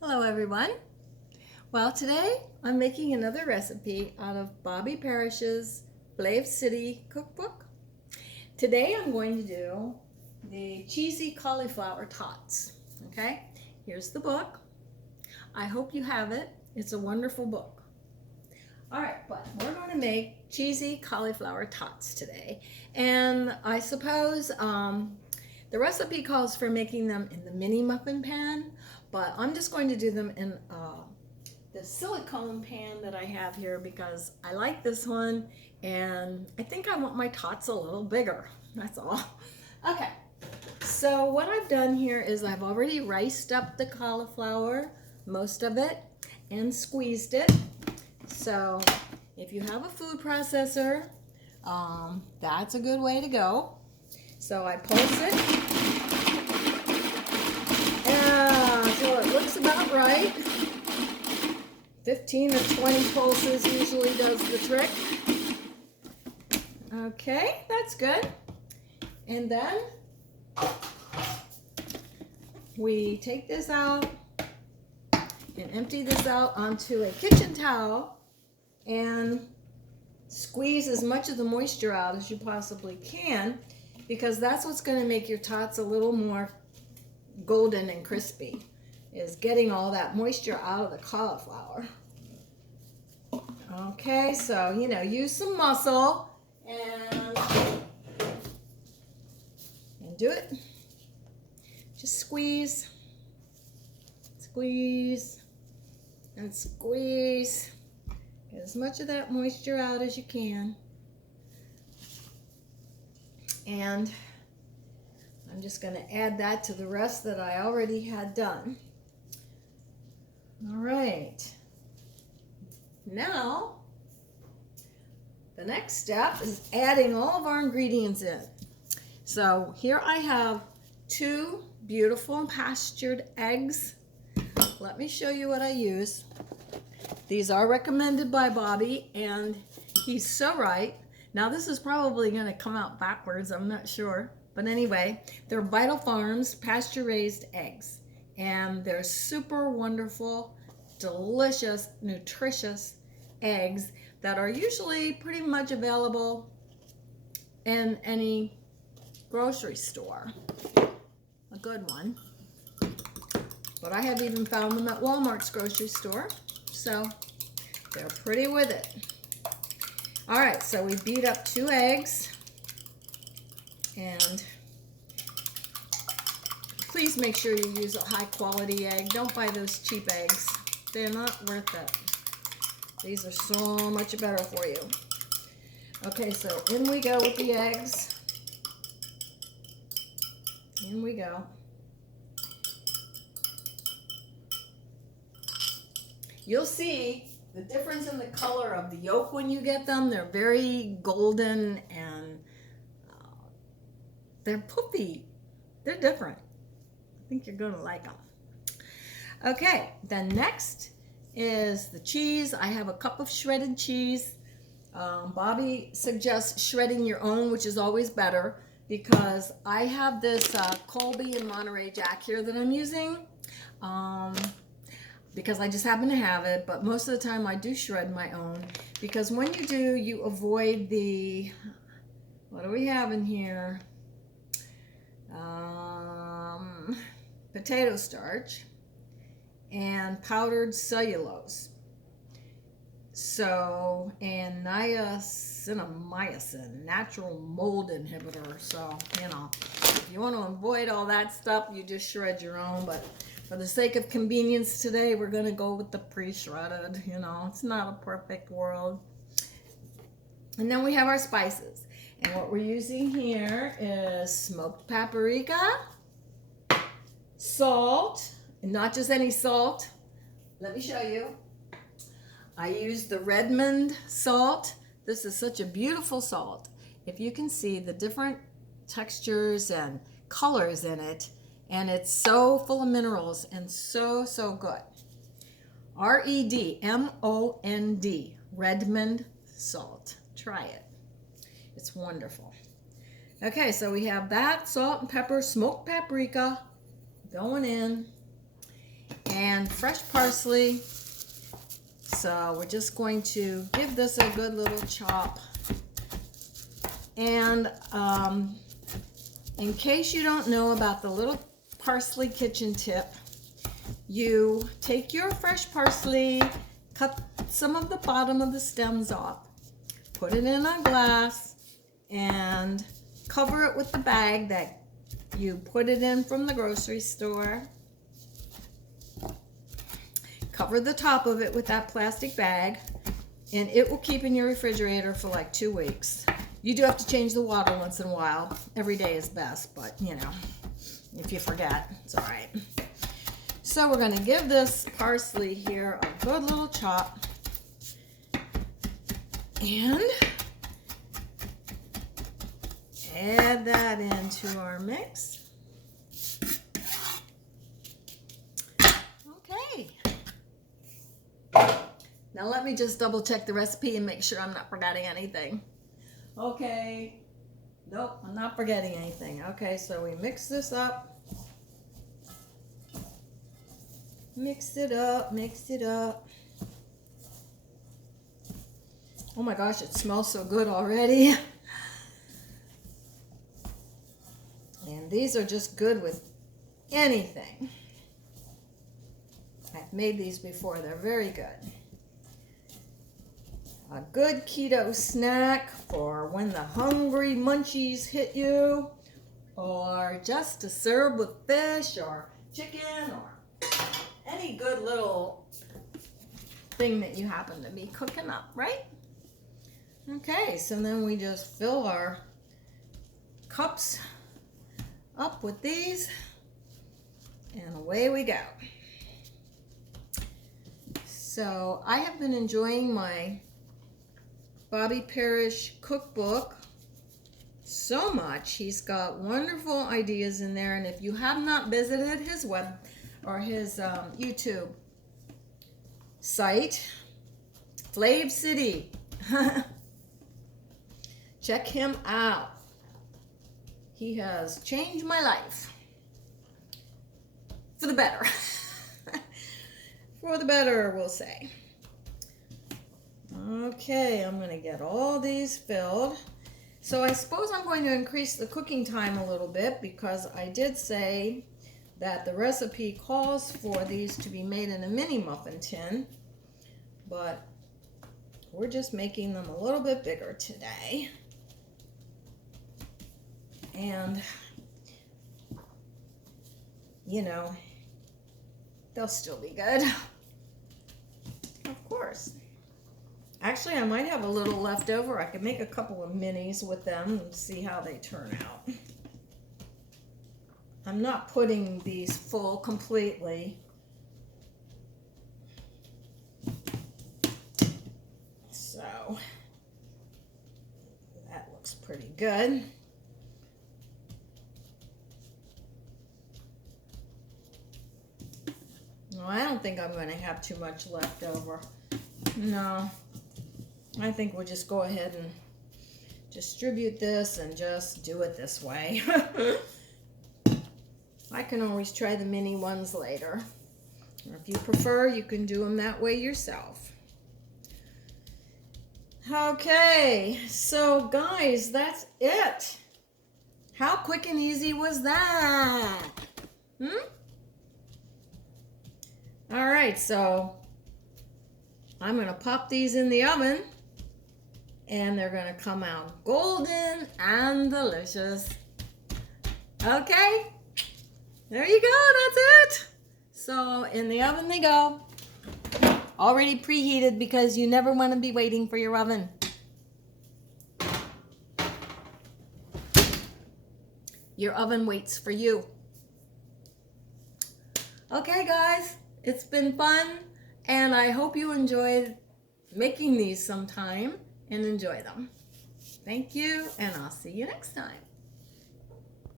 Hello everyone. Well, today I'm making another recipe out of Bobby Parrish's Blave City cookbook. Today I'm going to do the cheesy cauliflower tots. Okay, here's the book. I hope you have it. It's a wonderful book. All right, but we're going to make cheesy cauliflower tots today. And I suppose the recipe calls for making them in the mini muffin pan, but I'm just going to do them in the silicone pan that I have here because I like this one and I think I want my tots a little bigger. That's all. Okay, so what I've done here is I've already riced up the cauliflower, most of it, and squeezed it. So if you have a food processor, that's a good way to go. So I pulse it. Yeah, so it looks about right. 15 or 20 pulses usually does the trick. Okay, that's good. And then we take this out and empty this out onto a kitchen towel and squeeze as much of the moisture out as you possibly can, because that's what's going to make your tots a little more golden and crispy, is getting all that moisture out of the cauliflower. Okay, so use some muscle and do it. Just squeeze, squeeze, and squeeze. Get as much of that moisture out as you can. And I'm just going to add that to the rest that I already had done. All right. Now, the next step is adding all of our ingredients in. So here I have 2 beautiful pastured eggs. Let me show you what I use. These are recommended by Bobby, and he's so right. Now this is probably going to come out backwards, I'm not sure. But anyway, they're Vital Farms pasture-raised eggs. And they're super wonderful, delicious, nutritious eggs that are usually pretty much available in any grocery store. A good one. But I have even found them at Walmart's grocery store. So they're pretty with it. All right, so we beat up 2 eggs. And please make sure you use a high quality egg. Don't buy those cheap eggs. They're not worth it. These are so much better for you. Okay, so in we go with the eggs. In we go. You'll see the difference in the color of the yolk when you get them. They're very golden and they're poofy. They're different. I think you're going to like them. Okay, then next is the cheese. I have a cup of shredded cheese. Bobby suggests shredding your own, which is always better, because I have this Colby and Monterey Jack here that I'm using. Because I just happen to have it, but most of the time I do shred my own, because when you do, you avoid the, what do we have in here? Potato starch and powdered cellulose. So, and niacinamycin, natural mold inhibitor. So, if you want to avoid all that stuff, you just shred your own. But for the sake of convenience today, we're going to go with the pre-shredded. It's not a perfect world. And then we have our spices. And what we're using here is smoked paprika, salt, and not just any salt. Let me show you. I use the Redmond salt. This is such a beautiful salt. If you can see the different textures and colors in it, and it's so full of minerals and so good. R-E-D-M-O-N-D, Redmond salt. Try it. It's wonderful. Okay, so we have that, salt and pepper, smoked paprika going in. and fresh parsley. So we're just going to give this a good little chop. And in case you don't know about the little parsley kitchen tip, you take your fresh parsley, cut some of the bottom of the stems off, put it in a glass, and cover it with the bag that you put it in from the grocery store. Cover the top of it with that plastic bag, and it will keep in your refrigerator for like 2 weeks. You do have to change the water once in a while. Every day is best, but you know, if you forget, it's all right. So we're going to give this parsley here a good little chop. And add that into our mix. Okay. Now let me just double check the recipe and make sure I'm not forgetting anything. Okay. Nope, I'm not forgetting anything. Okay, so we mix this up. Mix it up, mix it up. Oh my gosh, it smells so good already. And these are just good with anything. I've made these before, they're very good. A good keto snack for when the hungry munchies hit you, or just to serve with fish or chicken or any good little thing that you happen to be cooking up, right? Okay, so then we just fill our cups up with these, and away we go. So I have been enjoying my Bobby Parrish cookbook so much. He's got wonderful ideas in there, and if you have not visited his web or his YouTube site, Flav City, check him out. He has changed my life for the better. For the better, we'll say. Okay, I'm going to get all these filled. So I suppose I'm going to increase the cooking time a little bit, because I did say that the recipe calls for these to be made in a mini muffin tin, but we're just making them a little bit bigger today. And, you know, they'll still be good. Of course. Actually, I might have a little left over. I could make a couple of minis with them and see how they turn out. I'm not putting these full completely. So, that looks pretty good. No, I don't think I'm going to have too much left over. No. I think we'll just go ahead and distribute this and just do it this way. I can always try the mini ones later. Or if you prefer, you can do them that way yourself. Okay, so guys, that's it. How quick and easy was that? All right, so I'm going to pop these in the oven, and they're going to come out golden and delicious. Okay, there you go, that's it. So in the oven they go, already preheated, because you never want to be waiting for your oven. Your oven waits for you. Okay guys, it's been fun, and I hope you enjoyed making these sometime and enjoy them. Thank you, and I'll see you next time.